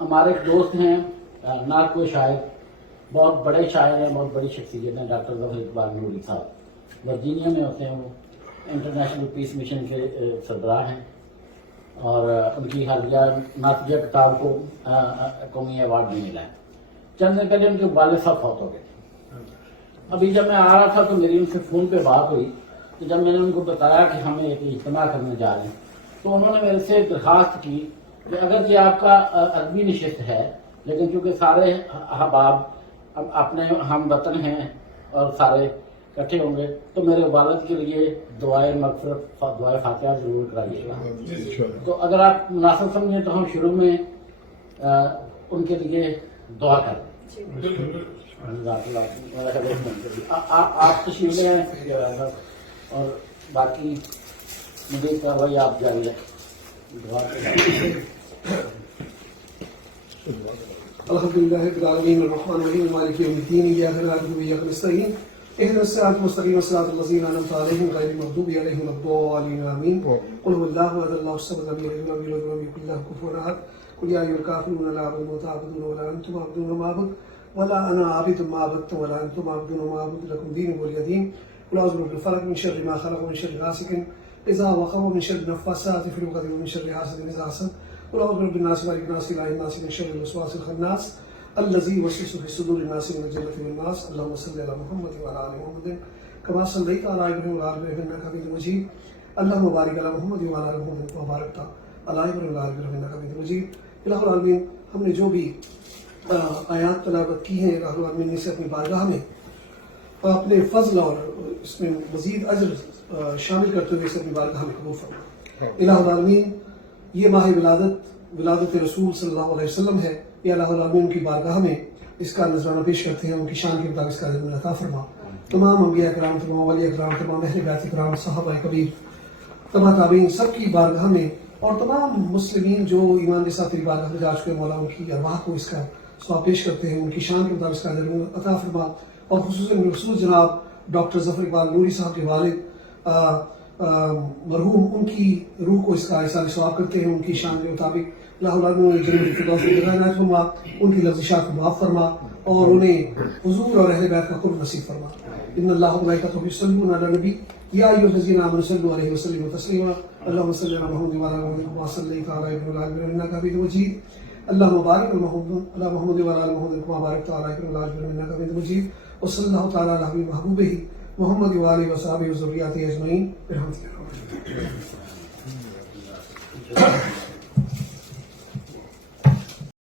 ہمارے ایک دوست ہیں نعت کو شاعر، بہت بڑے شاعر ہیں، بہت بڑی شخصیت ہیں، ڈاکٹر ظفر اقبال نوری صاحب، ورجینیا میں ہوتے ہیں، وہ انٹرنیشنل پیس مشن کے سربراہ ہیں، اور ان کی حالیہ نعتیہ کتاب کو قومی ایوارڈ بھی ملا ہے۔ چند دن پہلے ان کے والد صاحب فوت ہو گئے تھے۔ ابھی جب میں آ رہا تھا تو میری ان سے فون پہ بات ہوئی، تو جب میں نے ان کو بتایا کہ ہمیں ایک اجتماع کرنے جا رہے ہیں، تو انہوں نے میرے سے درخواست کی کہ اگر یہ آپ کا ادبی نشست ہے، لیکن چونکہ سارے احباب اپنے ہم وطن ہیں اور سارے اکٹھے ہوں گے، تو میرے والد کے لیے دعائے مغفرت، دعائے فاتحہ ضرور کرائیے گا۔ تو اگر آپ مناسب سمجھیں تو ہم شروع میں ان کے لیے دعا کریں۔ آپ تشریف لے آئیں اور باقی مزید کاروائی آپ جاری رکھیں۔ دعا کریں۔ الحمد لله رب العالمين الرحمن الرحيم مالك يوم الدين اياك نعبد واياك نستعين اهدنا الصراط المستقيم صراط الذين انعمت عليهم غير المغضوب عليهم ولا الضالين امين قل هو الله احد الله الصمد لم يلد ولم يولد ولم يكن له كفوا احد قل يا ايها الكافرون لا اعبد ما تعبدون ولا انتم عابدون ما اعبد ولا انا عابد ما عبدتم ولا انتم عابدون ما اعبد لكم دينكم ولي دين قل اعوذ برب الفلق من شر ما خلق ومن شر غاسق اذا وقب ومن شر النفاثات في العقد ومن شر حاسد اذا حسد قل اعوذ برب الناس مالك الناس اله الناس من شر الوسواس الخناس الذي يوسوس في صدور الناس من الجنة والناس اللهم صل على محمد وعلى آل محمد كما صليت على إبراهيم وعلى آل إبراهيم إنك حميد مجيد اللهم بارك على محمد وعلى آل محمد كما باركت على إبراهيم وعلى آل إبراهيم إنك حميد مجيد۔ الہ العالمین، ہم نے جو بھی آیات تلاوت کی ہیں، الہ العالمین نے اسے اپنی بارگاہ میں اپنے فضل اور اس میں مزید اجر شامل کرتے ہوئے اسے اپنی بارگاہ میں قبول فرما۔ الہ العالمین، یہ ماہ ولادت رسول صلی اللہ علیہ وسلم ہے، یا اللہ العالمین کی بارگاہ میں اس کا نذرانہ پیش کرتے ہیں، ان کی شان کے مطابق اس کا اجر عطا فرما۔ تمام انبیاء کرام، تمام اولیاء کرام، تمام اہل بیت کرام، صحابہ کبیر، تمام تابعین، سب کی بارگاہ میں، اور تمام مسلمین جو ایمان کے ساتھ بارگاہ میں جا چکے، مولا ان کی ارواح کو اس کا ثواب پیش کرتے ہیں، ان کی شان کے مطابق اس کا اجر عطا فرما۔ اور خصوصاً جناب ڈاکٹر ظفر اقبال نوری صاحب کے والد مرحوم، ان کی روح کو اس کا ایسا ثواب کرتے ہیں، ان کی شان کے مطابق اللہ العالمین جنت الفردوس میں جگہ عنایت فرما، ان کی لفظشات کو معاف فرما، اور انہیں حضور اور اہل بیت کا قرب نصیب فرما۔ ان اللہ وملائکتہ یصلون علی النبی یا ایھا الذین آمنوا صلوا علیہ وسلموا تسلیما اللهم صل على محمد وعلى آل محمد كما صليت على ابراهيم وعلى آل ابراهيم انك حميد مجيد اللهم بارك على محمد وعلى آل محمد كما باركت على ابراهيم وعلى آل ابراهيم انك حميد مجيد وصلى الله تعالى على حبيب محبوبه محمد وآله وصحبه وذرياته اجمعين برحمتك۔